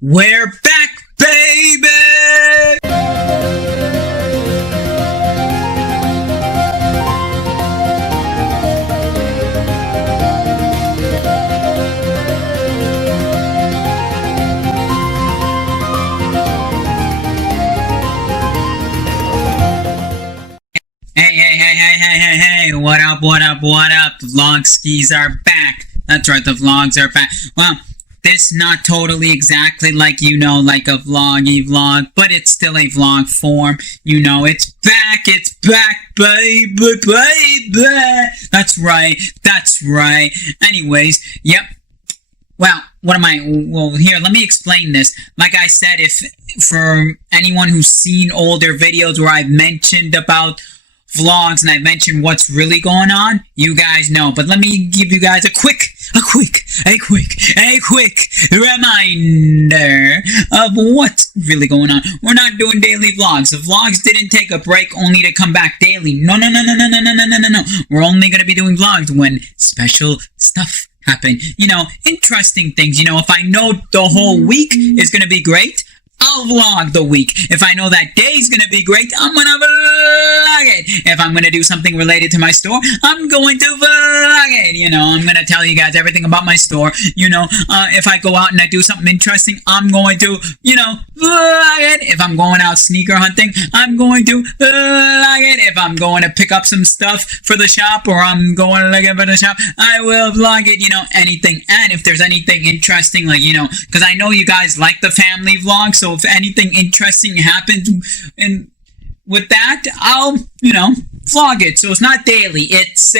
We're back, baby! Hey, what up? The vlog skis are back. That's right, the vlogs are back. Well, this not totally exactly like, like a vloggy vlog, but it's still a vlog form. It's back, baby. That's right. Anyways, yep. Well, here, let me explain this. Like I said, if for anyone who's seen older videos where I've mentioned about vlogs and I mentioned what's really going on, you guys know. But let me give you guys a quick reminder of what's really going on. We're not doing daily vlogs. The vlogs didn't take a break only to come back daily. No. We're only going to be doing vlogs when special stuff happen. Interesting things. If I know the whole week is going to be great, I'll vlog the week. If I know that day's gonna be great, I'm gonna vlog it. If I'm gonna do something related to my store, I'm going to vlog it. I'm gonna tell you guys everything about my store. If I go out and I do something interesting, I'm going to, vlog it. If I'm going out sneaker hunting, I'm going to vlog it. If I'm going to pick up some stuff for the shop, or I'm going to look for the shop, I will vlog it. Anything. And if there's anything interesting, like, because I know you guys like the family vlog, so if anything interesting happens and with that, I'll, vlog it. So it's not daily. It's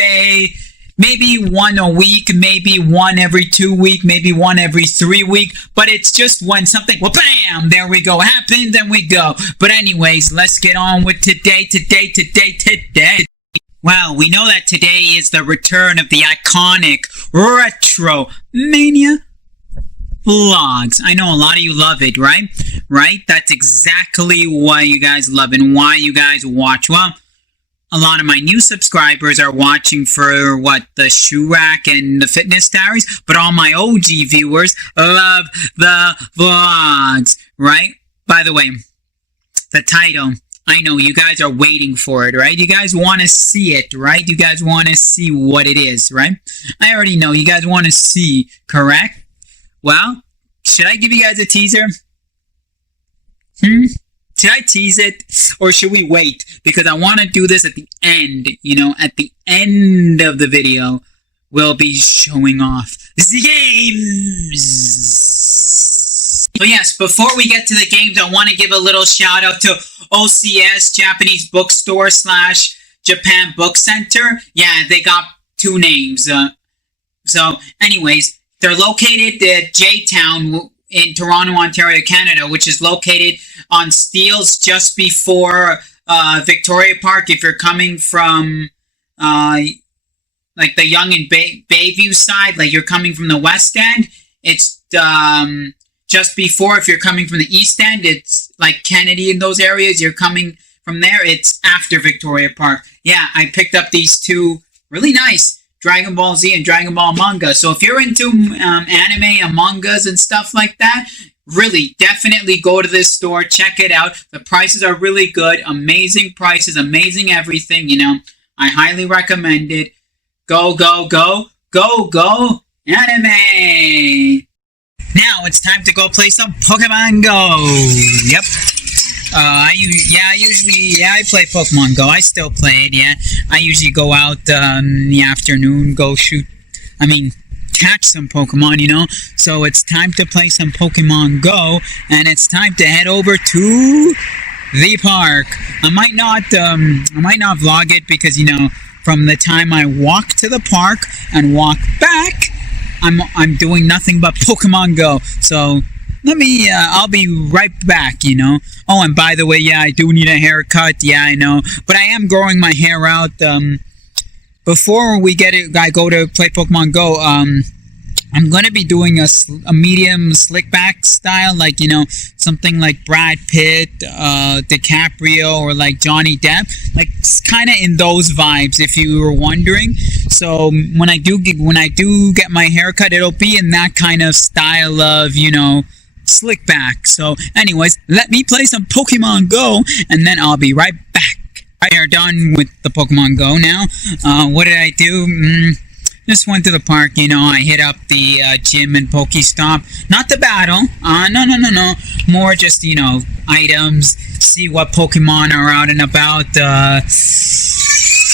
maybe one a week, maybe one every 2 weeks, maybe one every 3 weeks. But it's just when something, well, bam, there we go, happens and we go. But anyways, let's get on with today. Well, we know that today is the return of the iconic Retro Mania vlogs. I know a lot of you love it, right? That's exactly why you guys love it and why you guys watch. Well, a lot of my new subscribers are watching for the shoe rack and the fitness diaries, but all my OG viewers love the vlogs, right? By the way, the title, I know you guys are waiting for it, right? You guys want to see it, right? You guys want to see what it is, right? I already know you guys want to see, correct? Well, should I give you guys a teaser? Should I tease it? Or should we wait? Because I want to do this at the end. At the end of the video, we'll be showing off the games. So yes, before we get to the games, I want to give a little shout out to OCS, Japanese Bookstore / Japan Book Center. Yeah, they got 2 names. So anyways, they're located at J-Town in Toronto, Ontario, Canada, which is located on Steeles just before Victoria Park. If you're coming from like the Yonge and Bayview side, like you're coming from the West End, it's just before. If you're coming from the East End, it's like Kennedy in those areas. You're coming from there, it's after Victoria Park. Yeah, I picked up these 2 really nice Dragon Ball Z and Dragon Ball manga. So if you're into anime and mangas and stuff like that, really, definitely go to this store. Check it out. The prices are really good. Amazing prices. Amazing everything, I highly recommend it. Go, anime! Now it's time to go play some Pokemon Go. Yep. I play Pokemon Go. I still play it, yeah. I usually go out in the afternoon, catch some Pokemon, So it's time to play some Pokemon Go, and it's time to head over to the park. I might not vlog it because, from the time I walk to the park and walk back, I'm doing nothing but Pokemon Go. So I'll be right back, Oh, and by the way, yeah, I do need a haircut. Yeah, I know. But I am growing my hair out. Before I go to play Pokemon Go, I'm going to be doing a medium slick back style, like, something like Brad Pitt, DiCaprio, or like Johnny Depp. Like, kind of in those vibes, if you were wondering. So when I do get my haircut, it'll be in that kind of style of, slick back. So anyways, let me play some Pokemon Go, and then I'll be right back. We are done with the Pokemon Go now. What did I do? Just went to the park, you know. I hit up the gym and Pokestop. Not the battle. No. More just, you know, items. See what Pokemon are out and about.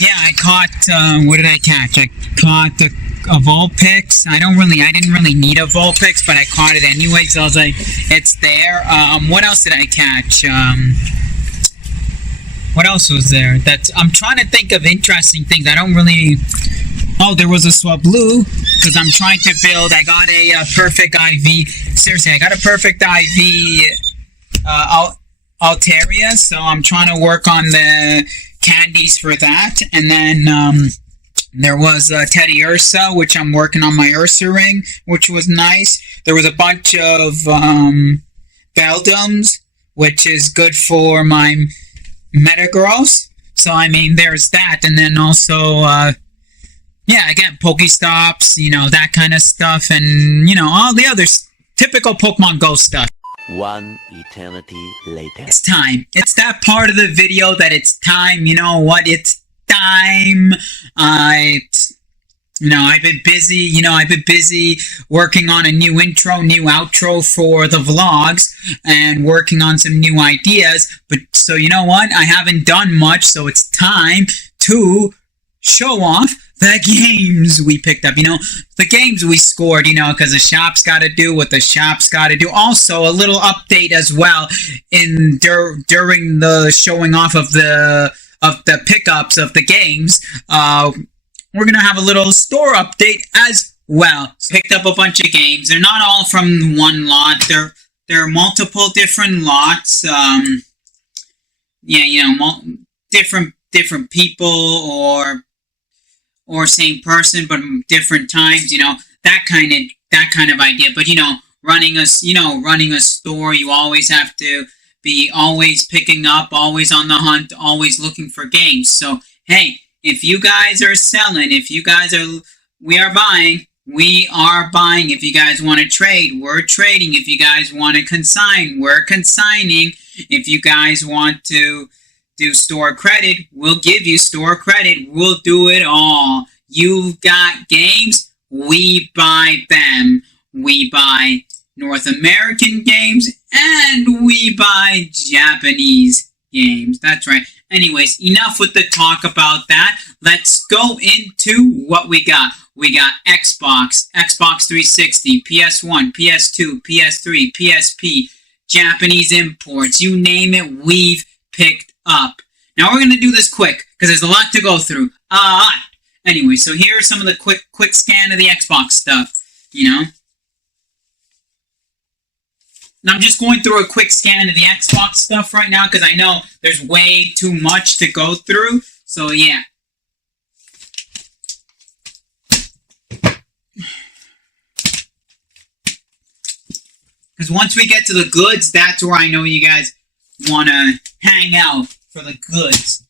Yeah, I caught, what did I catch? I caught a Vulpix. I didn't really need a Vulpix, but I caught it anyway, so I was like, it's there. What else did I catch? What else was there? I'm trying to think of interesting things. I don't really... Oh, there was a Swablu, because I'm trying to build... I got a perfect IV. Seriously, I got a perfect IV Altaria, so I'm trying to work on the candies for that. And then there was Teddy Ursa, which I'm working on my Ursa ring, which was nice. There was a bunch of Beldums, which is good for my Metagross. So, I mean, there's that. And then also, yeah, again, Pokestops, you know, that kind of stuff. And, you know, all the other typical Pokemon Go stuff. One eternity later. It's time. It's that part of the video that it's time. You know what? It's time. You know, I've been busy working on a new intro, new outro for the vlogs, and working on some new ideas. But, so you know what? I haven't done much, so it's time to show off the games we picked up. You know, the games we scored, you know, because the shop's got to do what the shop's got to do. Also, a little update as well during the showing off of the pickups of the games. We're going to have a little store update as well. So picked up a bunch of games. They're not all from one lot. There are multiple different lots. Yeah, you know, different people or same person, but different times, you know, that kind of idea. But, you know, running a store, you always have to be always picking up, always on the hunt, always looking for games. So, hey, if you guys are selling, we are buying. If you guys want to trade, we're trading. If you guys want to consign, we're consigning. If you guys want to do store credit, we'll give you store credit. We'll do it all. You've got games, we buy them. We buy North American games, and we buy Japanese games. That's right. Anyways, enough with the talk about that. Let's go into what we got. We got Xbox, Xbox 360, PS1, PS2, PS3, PSP, Japanese imports, you name it, we've picked up. Now we're going to do this quick, because there's a lot to go through. Anyway, so here are some of the quick scan of the Xbox stuff, you know. And I'm just going through a quick scan of the Xbox stuff right now, because I know there's way too much to go through, so yeah. Because once we get to the goods, that's where I know you guys want to hang out for the goods.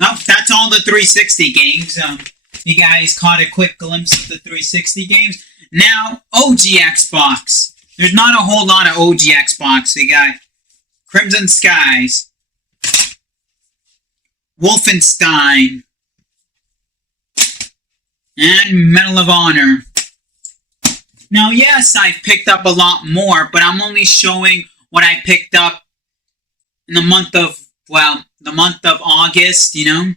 Oh, that's all the 360 games. You guys caught a quick glimpse of the 360 games. Now, OG Xbox. There's not a whole lot of OG Xbox. We got Crimson Skies, Wolfenstein, and Medal of Honor. Now, yes, I've picked up a lot more, but I'm only showing what I picked up in the month of August, you know?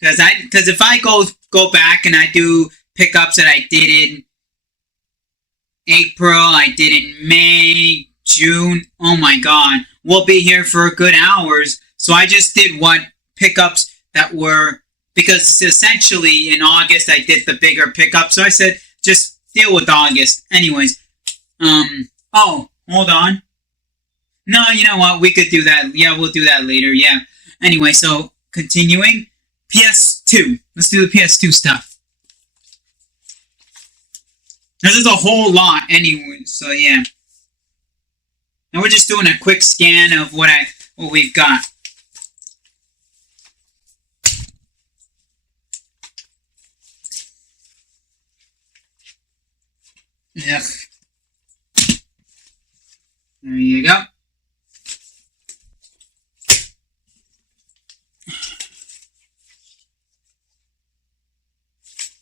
Because if I go back and I do pickups that I did in April, I did in May, June, oh my god, we'll be here for a good hours. So I just did what pickups that were, because essentially in August I did the bigger pickup, so I said just deal with August. Anyways, oh, hold on. No, you know what, we could do that. Yeah, we'll do that later, yeah. Anyway, so continuing, PS2. Let's do the PS2 stuff. This is a whole lot anyway, so yeah. And we're just doing a quick scan of what we've got. Ugh. There you go.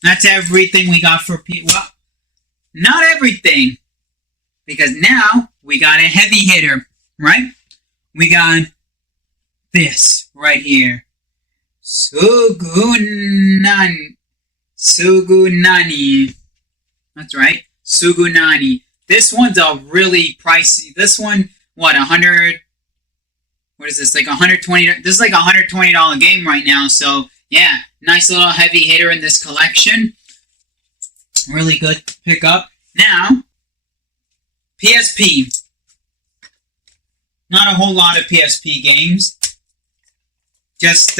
That's everything we got for well, not everything. Because now we got a heavy hitter, right? We got this right here. Sugunani. That's right. Sugunani. This one's a really pricey. This one, what, 100? What is this? Like 120? This is like a $120 game right now. So, yeah, nice little heavy hitter in this collection. Really good pickup. Now, PSP. Not a whole lot of PSP games. Just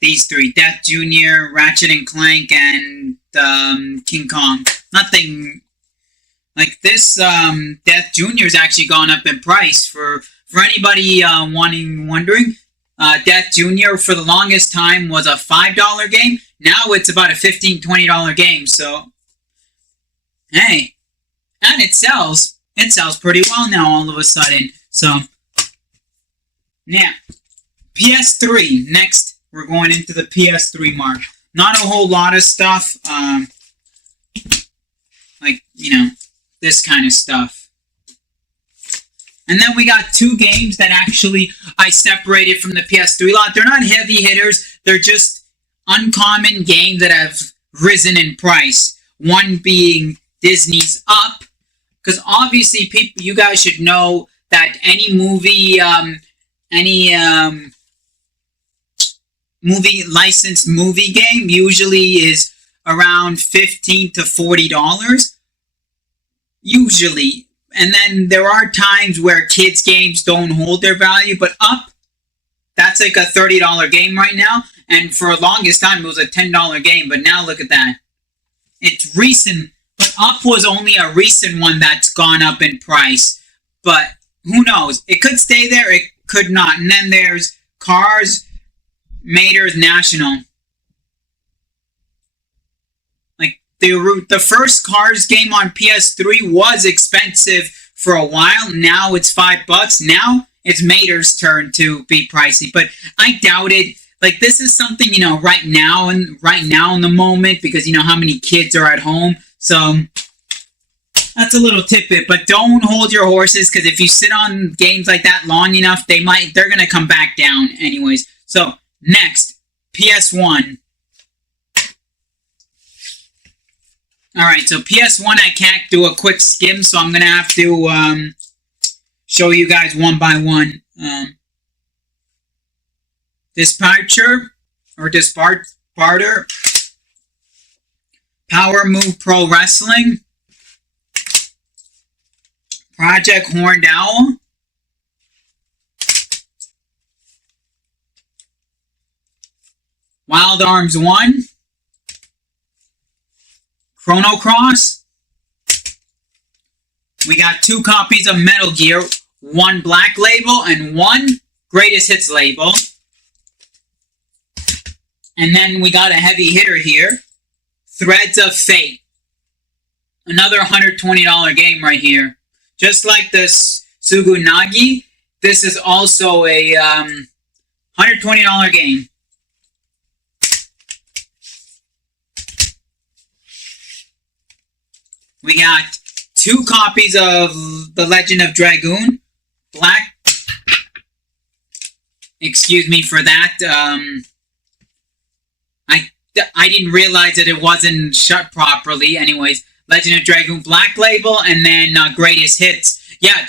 these three. Death Jr., Ratchet and Clank, and King Kong. Nothing like this. Death Jr. has actually gone up in price for anybody wondering. Death Jr. for the longest time was a $5 game. Now it's about a $15, $20 game. So, hey. And it sells. It sells pretty well now all of a sudden. So, now, PS3. Next, we're going into the PS3 mark. Not a whole lot of stuff. Like, you know, this kind of stuff. And then we got two games that actually I separated from the PS3 lot. They're not heavy hitters. They're just uncommon games that have risen in price. One being Disney's Up. Because obviously, people, you guys should know that any movie, licensed movie game usually is around $15 to $40. Usually. And then there are times where kids' games don't hold their value, but Up, that's like a $30 game right now. And for the longest time, it was a $10 game, but now look at that. It's recent. But Up was only a recent one that's gone up in price. But who knows? It could stay there. It could not. And then there's Cars Mater's National. Like, the first Cars game on PS3 was expensive for a while. Now it's $5. Now it's Mater's turn to be pricey. But I doubt it. Like, this is something, you know, right now in the moment, because you know how many kids are at home. So, that's a little tidbit, but don't hold your horses, because if you sit on games like that long enough, they're going to come back down anyways. So, next, PS1. Alright, so PS1, I can't do a quick skim, so I'm going to have to show you guys one by one. Dispatcher, or Disparter. Power Move Pro Wrestling, Project Horned Owl, Wild Arms 1, Chrono Cross. We got 2 copies of Metal Gear, 1 Black Label and 1 Greatest Hits label. And then we got a heavy hitter here. Threads of Fate. Another $120 game right here. Just like this Sugunagi, this is also a $120 game. We got 2 copies of The Legend of Dragoon. Black. Excuse me for that. I didn't realize that it wasn't shut properly. Anyways, Legend of Dragoon Black Label, and then Greatest Hits. Yeah,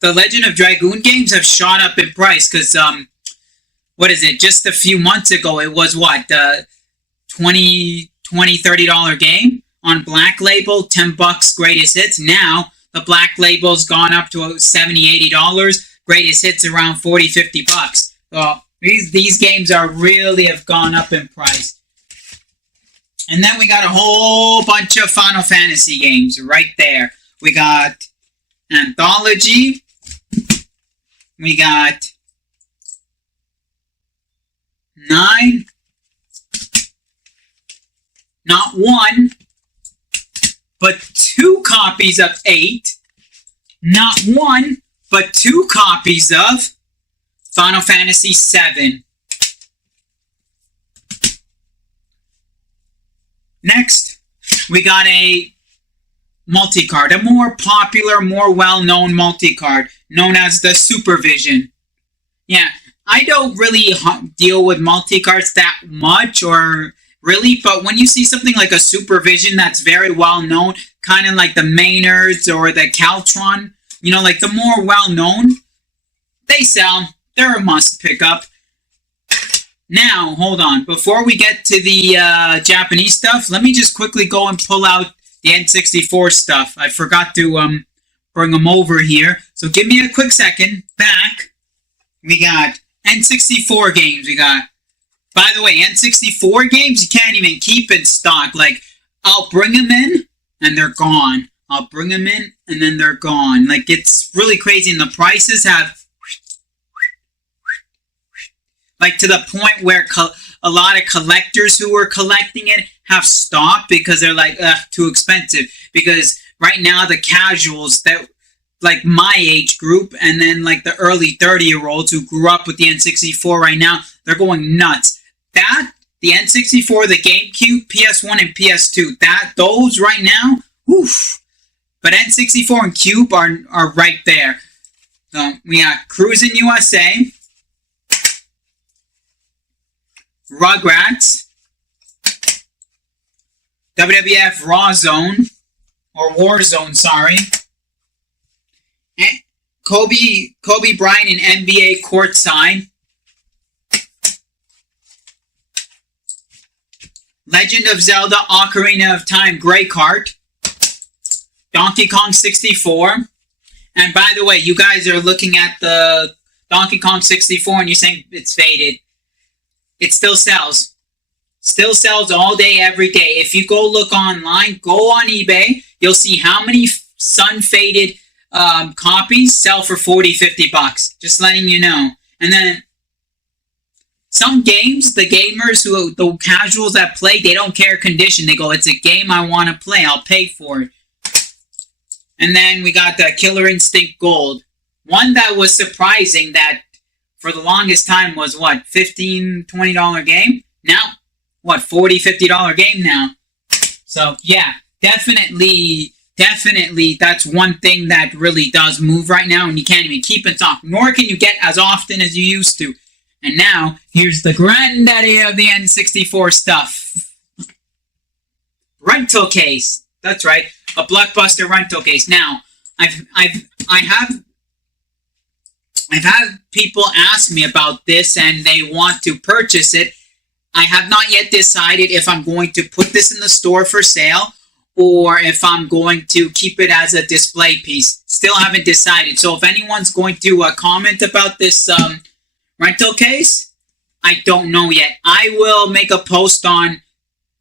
the Legend of Dragoon games have shot up in price, because, what is it, just a few months ago, it was what, $20, $30 game on Black Label, $10 Greatest Hits. Now, the Black Label's gone up to $70, $80, Greatest Hits around $40, $50. So, these games really have gone up in price. And then we got a whole bunch of Final Fantasy games right there. We got Anthology. We got 9. Not 1, but 2 copies of 8. Not 1, but 2 copies of Final Fantasy VII. Next, we got a multi-card, a more popular, more well-known multi-card, known as the Supervision. Yeah, I don't really deal with multi-cards that much, or really, but when you see something like a Supervision that's very well-known, kind of like the Maynards or the Caltron, you know, like the more well-known, they sell. They're a must pick up. Now, hold on. Before we get to the Japanese stuff, let me just quickly go and pull out the N64 stuff. I forgot to bring them over here. So give me a quick second. Back. We got N64 games. We got, by the way, N64 games you can't even keep in stock. Like, I'll bring them in and they're gone. I'll bring them in and then they're gone. Like, it's really crazy. And the prices have, like, to the point where a lot of collectors who were collecting it have stopped because they're like, ugh, too expensive. Because right now the casuals that, like my age group, and then like the early 30-year-olds who grew up with the N64 right now, they're going nuts. That, the N64, the GameCube, PS1, and PS2, those right now, oof. But N64 and Cube are right there. So we got Cruisin' USA, Rugrats, WWF Raw Zone, or War Zone, sorry, and Kobe Bryant in NBA Courtside, Legend of Zelda Ocarina of Time Grey Kart, Donkey Kong 64, and by the way, you guys are looking at the Donkey Kong 64 and you're saying it's faded. It still sells. Still sells all day, every day. If you go look online, go on eBay, you'll see how many sun-faded copies sell for 40, 50 bucks. Just letting you know. And then some games, the gamers, the casuals that play, they don't care condition. They go, it's a game I want to play. I'll pay for it. And then we got the Killer Instinct Gold. One that was surprising that for the longest time was what, $15, $20 game? Now, what, $40, $50 game now? So, yeah, definitely, that's one thing that really does move right now, and you can't even keep in stock, nor can you get as often as you used to. And now, here's the granddaddy of the N64 stuff. Rental case. That's right, a Blockbuster rental case. Now, I've had people ask me about this and they want to purchase it. I have not yet decided if I'm going to put this in the store for sale or if I'm going to keep it as a display piece. Still haven't decided. So if anyone's going to comment about this rental case, I don't know yet. I will make a post on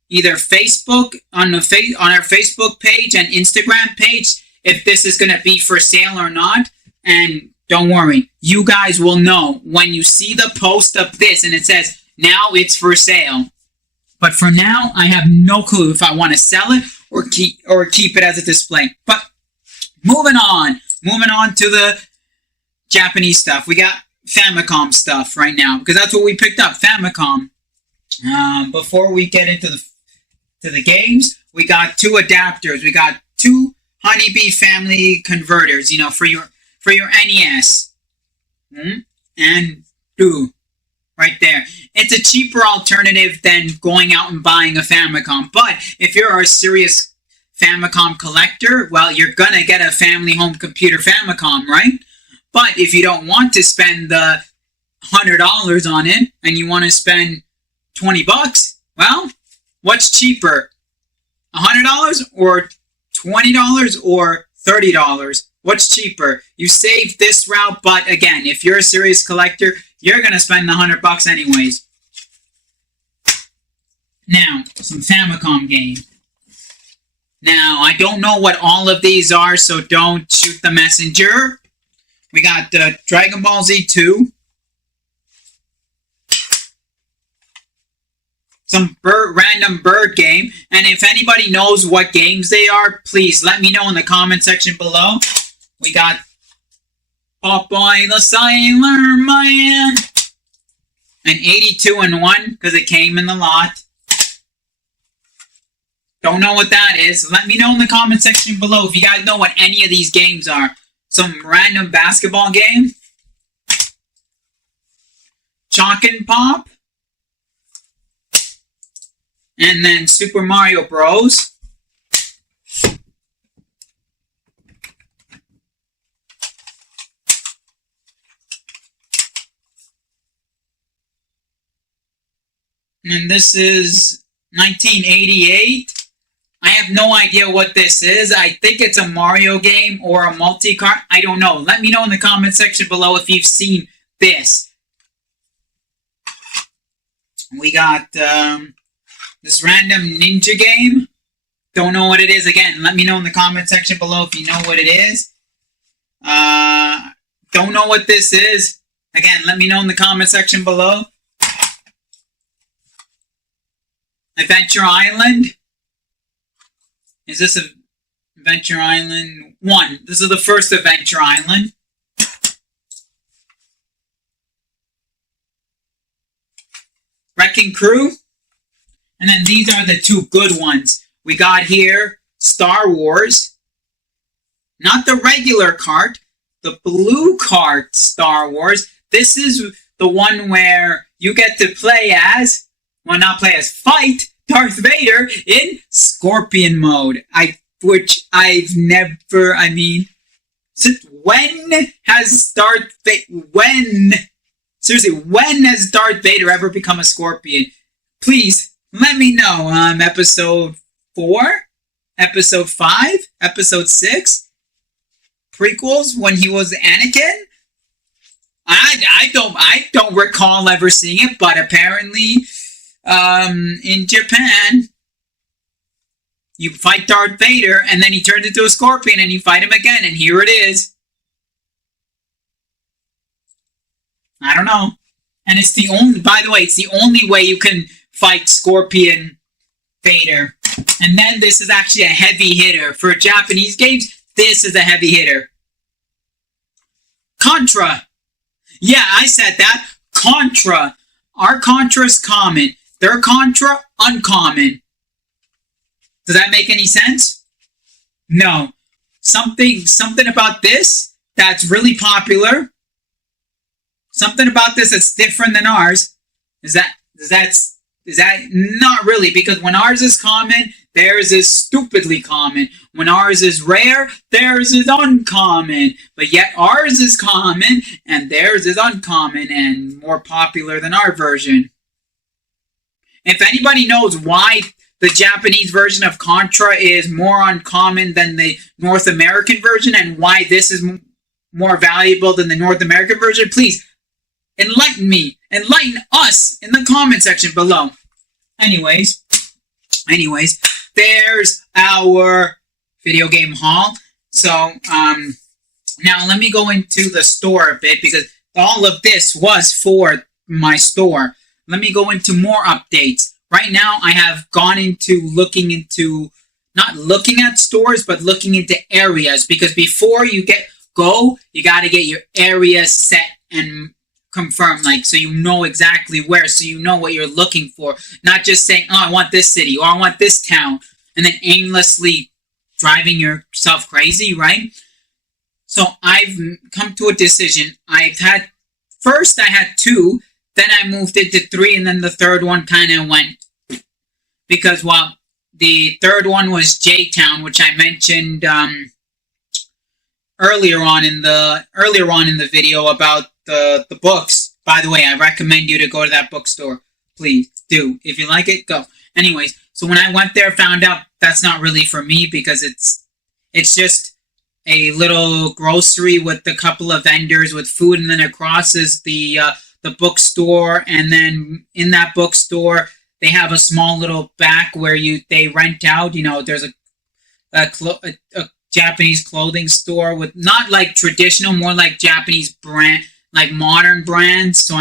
either Facebook, on our Facebook page and Instagram page, if this is going to be for sale or not. And don't worry, you guys will know when you see the post of this and it says, now it's for sale. But for now, I have no clue if I want to sell it or keep it as a display. But moving on to the Japanese stuff. We got Famicom stuff right now because that's what we picked up, Famicom. Before we get into the games, we got 2 adapters. We got 2 Honeybee family converters, you know, for your NES. And 2 right there. It's a cheaper alternative than going out and buying a Famicom. But if you're a serious Famicom collector, well, you're gonna get a family home computer Famicom, right? But if you don't want to spend the $100 on it and you want to spend 20 bucks, well, what's cheaper? $100 or $20 or $30? What's cheaper? You save this route, but again, if you're a serious collector, you're going to spend the $100 anyways. Now, some Famicom game. Now, I don't know what all of these are, so don't shoot the messenger. We got Dragon Ball Z 2. Some random bird game. And if anybody knows what games they are, please let me know in the comment section below. We got Popeye the Sailor Man. And 82 and 1 because it came in the lot. Don't know what that is. Let me know in the comment section below if you guys know what any of these games are. Some random basketball game. Chalk and Pop. And then Super Mario Bros. And this is 1988. I have no idea what this is. I think it's a Mario game or a multi-cart. I don't know. Let me know in the comment section below if you've seen this. We got this random ninja game. Don't know what it is. Again, let me know in the comment section below if you know what it is. Don't know what this is. Again, let me know in the comment section below. Adventure Island. Is this Adventure Island 1? This is the first Adventure Island. Wrecking Crew. And then these are the two good ones. We got here Star Wars. Not the regular cart. The blue cart Star Wars. This is the one where you get to play as, well, not play as, fight Darth Vader in Scorpion mode. When has Darth Vader ever become a Scorpion? Please let me know. Episode 4, Episode 5, Episode 6, prequels when he was Anakin. I don't recall ever seeing it, but apparently, in Japan, you fight Darth Vader, and then he turns into a scorpion, and you fight him again, and here it is. I don't know. And it's the only, by the way, it's the only way you can fight Scorpion Vader. And then this is actually a heavy hitter. For Japanese games, this is a heavy hitter. Contra. Yeah, I said that. Contra. Our Contra is common. Their Contra, uncommon. Does that make any sense? No. Something about this that's really popular. Something about this that's different than ours. Is that not really? Because when ours is common, theirs is stupidly common. When ours is rare, theirs is uncommon. But yet ours is common and theirs is uncommon and more popular than our version. If anybody knows why the Japanese version of Contra is more uncommon than the North American version and why this is more valuable than the North American version, please enlighten me. Enlighten us in the comment section below. Anyways, there's our video game haul. So, now let me go into the store a bit because all of this was for my store. Let me go into more updates. Right now, I have gone into not looking at stores, but looking into areas. Because before you you got to get your area set and confirmed, so you know exactly where, so you know what you're looking for. Not just saying, oh, I want this city, or I want this town, and then aimlessly driving yourself crazy, right? So I've come to a decision. I had 2, then I moved it to 3, and then the third one kind of went, because, well, the third one was J-Town, which I mentioned earlier on in the video about the books. By the way, I recommend you to go to that bookstore. Please do. If you like it, go. Anyways, so when I went there, found out that's not really for me because it's just a little grocery with a couple of vendors with food, and then across is the bookstore, and then in that bookstore they have a small little back where they rent out. There's a Japanese clothing store with not like traditional, more like Japanese brand, like modern brands. So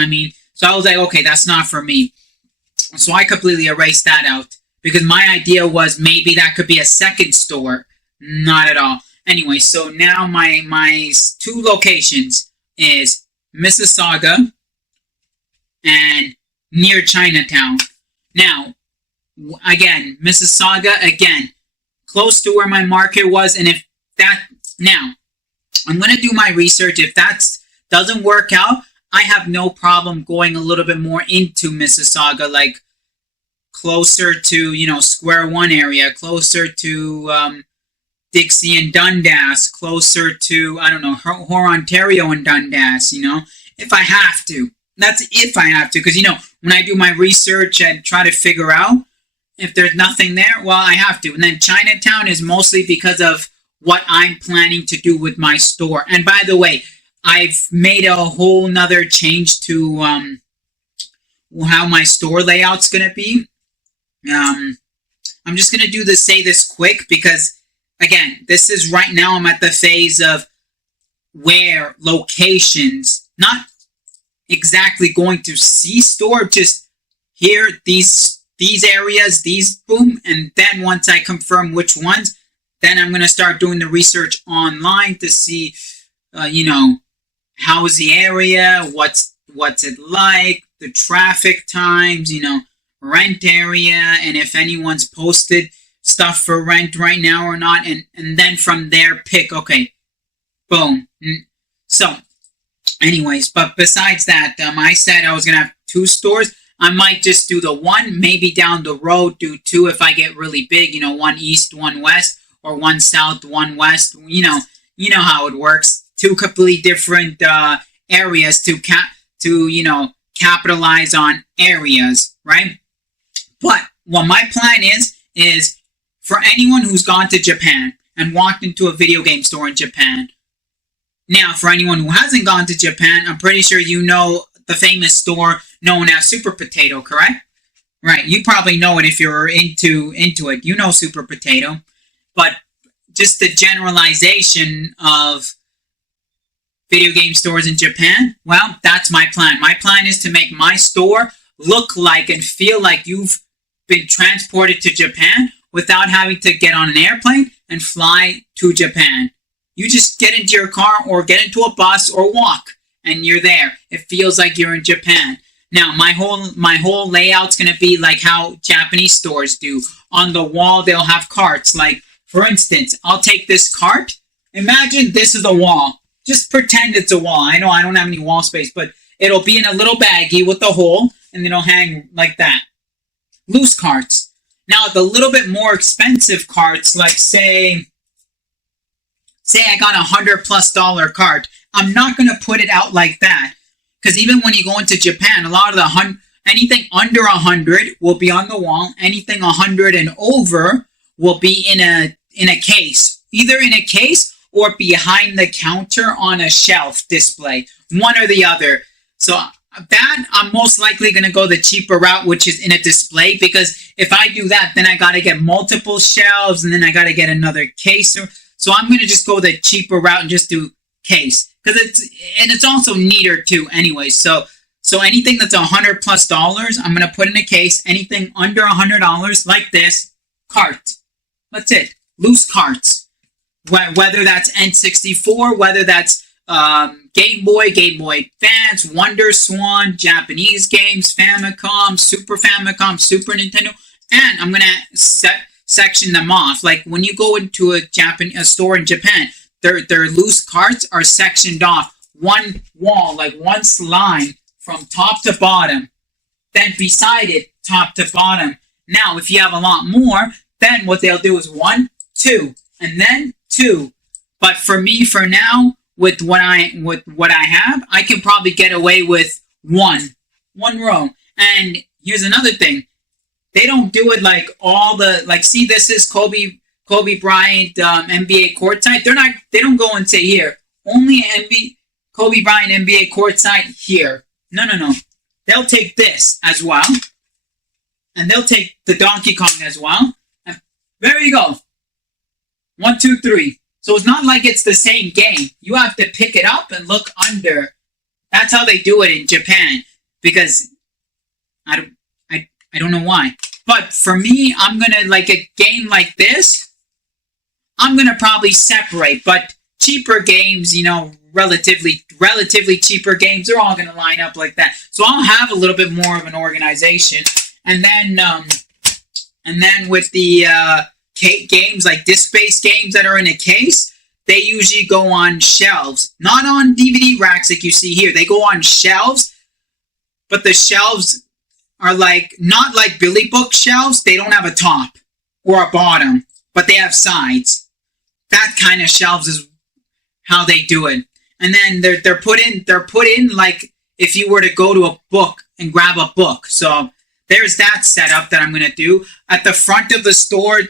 so I was like, okay, that's not for me. So I completely erased that out because my idea was maybe that could be a second store. Not at all. Anyway, so now my two locations is Mississauga and near Chinatown. Now, again, Mississauga, again, close to where my market was, and if that, now, I'm going to do my research. If that doesn't work out, I have no problem going a little bit more into Mississauga, like closer to, Square One area, closer to Dixie and Dundas, closer to, I don't know, Ontario and Dundas, if I have to. That's if I have to, because, when I do my research and try to figure out if there's nothing there, well, I have to. And then Chinatown is mostly because of what I'm planning to do with my store. And by the way, I've made a whole nother change to how my store layout's going to be. I'm just going to say this quick because, again, this is right now I'm at the phase of where locations, not exactly going to see store, just here, these areas, these, boom, and then once I confirm which ones, then I'm going to start doing the research online to see, how is the area, what's it like, the traffic times, rent area, and if anyone's posted stuff for rent right now or not, and then from there pick, okay, boom. So, anyways, but besides that, I said I was going to have two stores. I might just do the one, maybe down the road do two if I get really big, one east, one west, or one south, one west. You know how it works. Two completely different areas to capitalize on areas, right? But what my plan is for anyone who's gone to Japan and walked into a video game store in Japan. Now, for anyone who hasn't gone to Japan, I'm pretty sure you know the famous store known as Super Potato, correct? Right, you probably know it if you're into it. You know Super Potato. But just the generalization of video game stores in Japan, well, that's my plan. My plan is to make my store look like and feel like you've been transported to Japan without having to get on an airplane and fly to Japan. You just get into your car or get into a bus or walk and you're there. It feels like you're in Japan. Now, my whole layout's going to be like how Japanese stores do. On the wall, they'll have carts. Like, for instance, I'll take this cart. Imagine this is a wall. Just pretend it's a wall. I know I don't have any wall space, but it'll be in a little baggie with a hole, and it'll hang like that. Loose carts. Now, the little bit more expensive carts, like say I got $100+ cart, I'm not going to put it out like that. Because even when you go into Japan, a lot of anything under 100 will be on the wall. Anything 100 and over will be in a case. Either in a case or behind the counter on a shelf display. One or the other. So that, I'm most likely going to go the cheaper route, which is in a display. Because if I do that, then I got to get multiple shelves. And then I got to get another case. So I'm going to just go the cheaper route and just do case. Because it's also neater too anyway. So anything that's $100+, I'm going to put in a case. Anything under $100 like this, cart. That's it. Loose carts. Whether that's N64, whether that's Game Boy, Game Boy Advance, Wonder Swan, Japanese games, Famicom, Super Nintendo, and I'm going to section them off. Like when you go into a store in Japan, their loose carts are sectioned off. One wall, like one line from top to bottom. Then beside it, top to bottom. Now, if you have a lot more, then what they'll do is 1, 2, and then 2. But for me, for now, with what I have, I can probably get away with one row. And here's another thing. They don't do it like all the, like, see, this is Kobe Bryant NBA courtside. They don't go and say here, only Kobe Bryant NBA courtside here. No. They'll take this as well. And they'll take the Donkey Kong as well. And there you go. 1, 2, 3. So it's not like it's the same game. You have to pick it up and look under. That's how they do it in Japan. Because I don't know why. But for me, I'm going to, like a game like this, I'm going to probably separate. But cheaper games, you know, relatively cheaper games, they're all going to line up like that. So I'll have a little bit more of an organization. And then with the games, like disc-based games that are in a case, they usually go on shelves. Not on DVD racks like you see here. They go on shelves, but the shelves are like, not like Billy Book shelves. They don't have a top or a bottom, but they have sides. That kind of shelves is how they do it. And then they're put in like if you were to go to a book and grab a book. So there's that setup that I'm going to do. At the front of the store,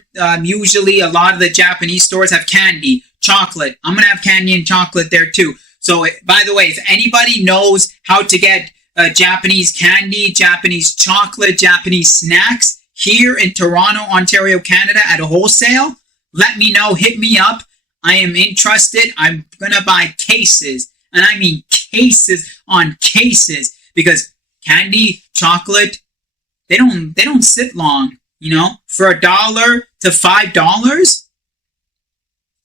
usually a lot of the Japanese stores have candy, chocolate. I'm going to have candy and chocolate there too. So, by the way, if anybody knows how to get Japanese candy, Japanese chocolate, Japanese snacks here in Toronto, Ontario, Canada at a wholesale, let me know. Hit me up. I am interested. I'm going to buy cases. And I mean cases on cases. Because candy, chocolate, they don't sit long, you know. For $1 to $5,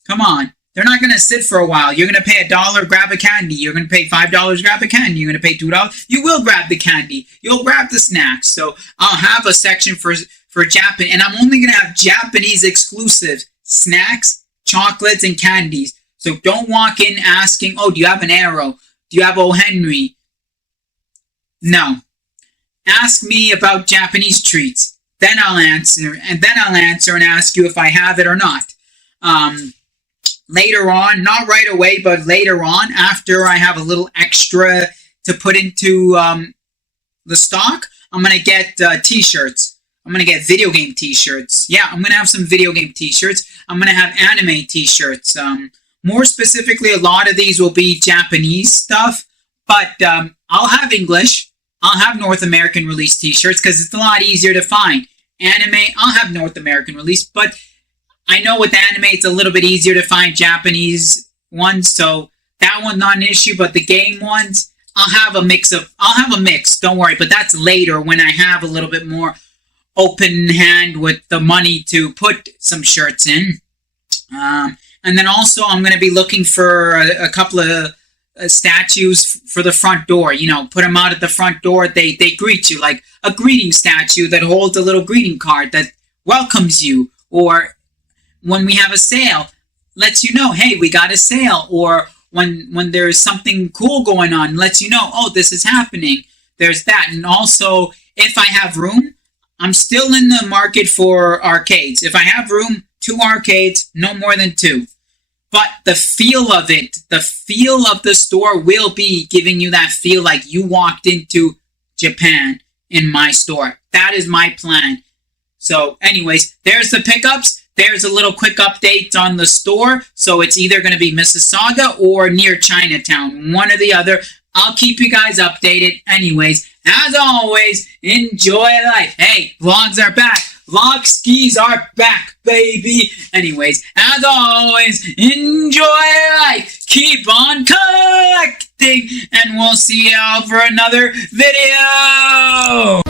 come on, they're not gonna sit for a while. You're gonna pay $1, grab a candy. You're gonna pay $5, grab a candy. You're gonna pay $2. You will grab the candy. You'll grab the snacks. So I'll have a section for Japan, and I'm only gonna have Japanese exclusive snacks, chocolates, and candies. So don't walk in asking, "Oh, do you have an Arrow? Do you have O. Henry?" No. Ask me about Japanese treats. Then I'll answer, and ask you if I have it or not. Later on, not right away, but later on, after I have a little extra to put into the stock, I'm going to get t-shirts. I'm going to get video game t-shirts. Yeah, I'm going to have some video game t-shirts. I'm going to have anime t-shirts. More specifically, a lot of these will be Japanese stuff, but I'll have English. I'll have North American release t-shirts because it's a lot easier to find. Anime, I'll have North American release, but I know with anime it's a little bit easier to find Japanese ones, so that one's not an issue, but the game ones, I'll have a mix, don't worry, but that's later when I have a little bit more open hand with the money to put some shirts in. And then also I'm going to be looking for a couple of statues for the front door. You know, put them out at the front door. They greet you, like a greeting statue that holds a little greeting card that welcomes you. Or when we have a sale, lets you know, hey, we got a sale. Or when there's something cool going on, lets you know, oh, this is happening. There's that. And also, if I have room, I'm still in the market for arcades. If I have room, 2 arcades, no more than 2. But the feel of it, the feel of the store will be giving you that feel like you walked into Japan in my store. That is my plan. So anyways, there's the pickups. There's a little quick update on the store. So it's either going to be Mississauga or near Chinatown. One or the other. I'll keep you guys updated. Anyways, as always, enjoy life. Hey, vlogs are back. Vlog skis are back, baby. Anyways, as always, enjoy life. Keep on collecting. And we'll see you all for another video.